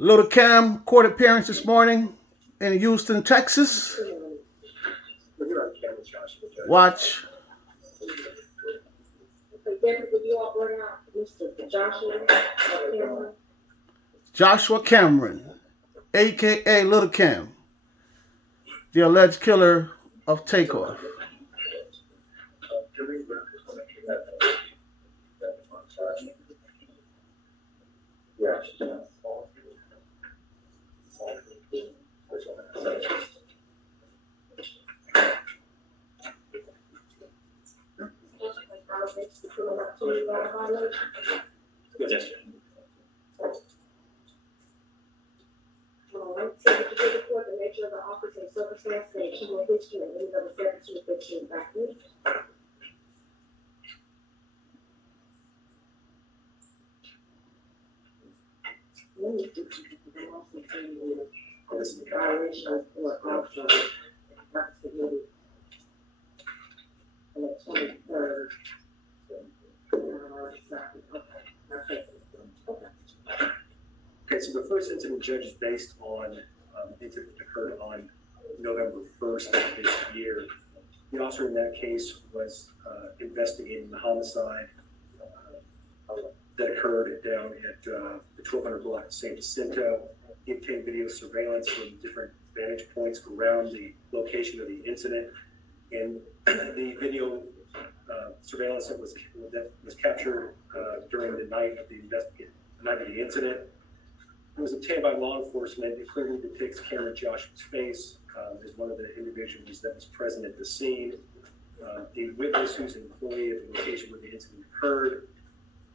Little Cam court appearance this morning in Houston, Texas. Watch. Joshua Cameron, aka Little Cam, the alleged killer of Takeoff. Yes. The nature of the office and circumstance, the criminal history, and any other sentences that you back in. This is the violation or also on the 23rd. Okay, so the first incident, judge, is based on incident that occurred on November 1st of this year. The officer in that case was investigating the homicide that occurred down at the 1200 block of San Jacinto. He obtained video surveillance from different vantage points around the location of the incident, and the video surveillance that was captured during the night of the incident. It was obtained by law enforcement. It clearly depicts Cameron Joshua's face as one of the individuals that was present at the scene. The witness, who's an employee at the location where the incident occurred,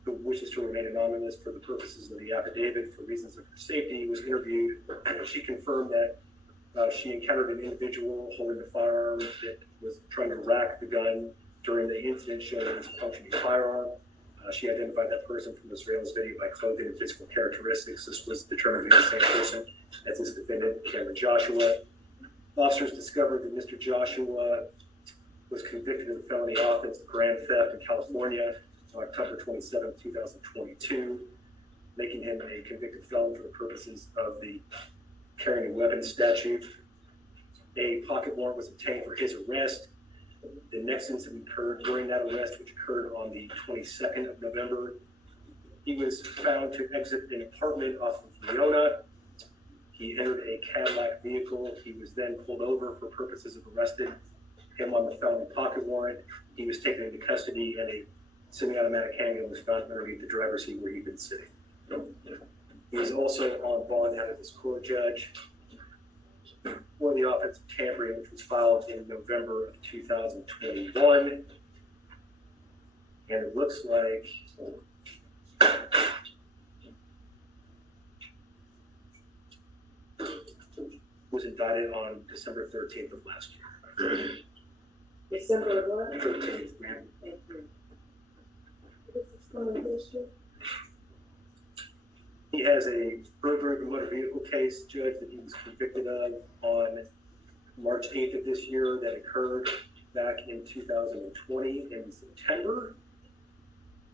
who wishes to remain anonymous for the purposes of the affidavit for reasons of her safety, was interviewed. She confirmed that she encountered an individual holding a firearm that was trying to rack the gun during the incident, showing it was a functioning firearm. She identified that person from the surveillance video by clothing and physical characteristics. This was determined to be the same person as this defendant, Cameron Joshua. Officers discovered that Mr. Joshua was convicted of the felony offense of grand theft in California on October 27, 2022, making him a convicted felon for the purposes of the carrying a weapon statute. A pocket warrant was obtained for his arrest. The next incident occurred during that arrest, which occurred on the 22nd of November. He was found to exit an apartment off of Leona. He entered a Cadillac vehicle. He was then pulled over for purposes of arresting him on the felony pocket warrant. He was taken into custody, and a semi-automatic handgun was found underneath the driver's seat where he'd been sitting. He was also on bond out of this court, judge, for the offense of tampering, which was filed in November of 2021. And it looks like was indicted on December 13th of last year. December what? 13th, ma'am. Thank you. This is criminal history. He has a burglary of a motor vehicle case, judge, that he was convicted of on March 8th of this year that occurred back in 2020 in September.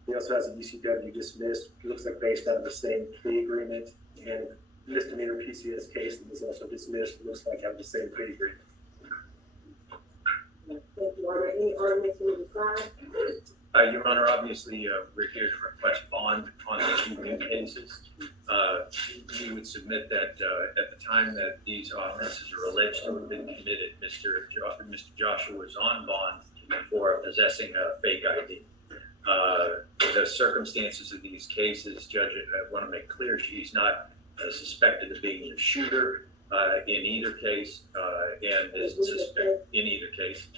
He also has a UCW dismissed, it looks like based out of the same plea agreement, and misdemeanor PCS case that was also dismissed, it looks like have the same plea agreement. Thank you. Are there any arguments you would decide? Your Honor, obviously, we're here to request bond on the two new cases. We would submit that at the time that these offenses are alleged to have been committed, Mr. Joshua was on bond for possessing a fake ID. The circumstances of these cases, Judge, I want to make clear she's not suspected of being a shooter in either case, and is suspected in either case.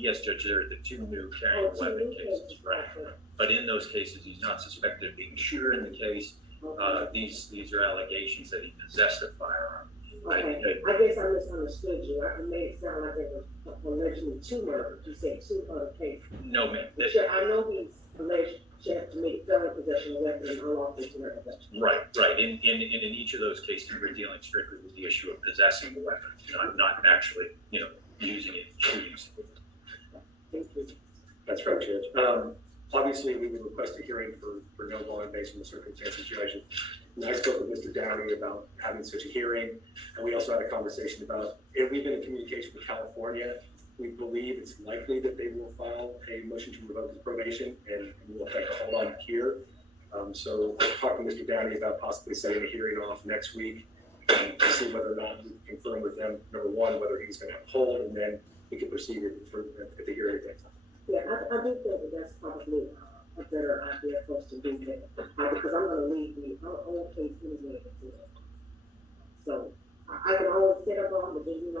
Yes, Judge, there are the two new carrying weapon cases, right? But in those cases, he's not suspected of being a shooter in the case. These are allegations that he possessed a firearm. Okay. I guess I misunderstood you. I made it sound like they were allegedly two murders. You said two other cases. No, ma'am. Sure, I know he's alleged to have committed felony possession of weapon and unlawful possession. Right. In each of those cases, we're dealing strictly with the issue of possessing the weapon, not actually, using it, shooting something. That's right, Judge. Obviously, we would request a hearing for no bond based on the circumstances, Judge. And I spoke with Mr. Downey about having such a hearing, and we also had a conversation about, if we've been in communication with California, we believe it's likely that they will file a motion to revoke his probation, and we'll take a hold on here. So I talked to Mr. Downey about possibly setting a hearing off next week to see whether or not we can confirm with them, number one, whether he's going to have a hold, and then we can proceed at the hearing at that time. Yeah, I do think that that's probably a better idea for us to do that, because I'm gonna leave the whole case anyway. So I can always set up on, but then,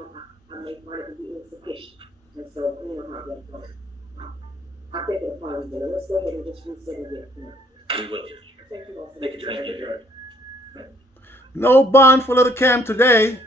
I may find it to be insufficient, and so, how that goes. I think it'll probably be better. Let's go ahead and just reset it again. We will. Thank you all. Thank you, Judge. Thank you. Thank you. No bond for Little Cam today.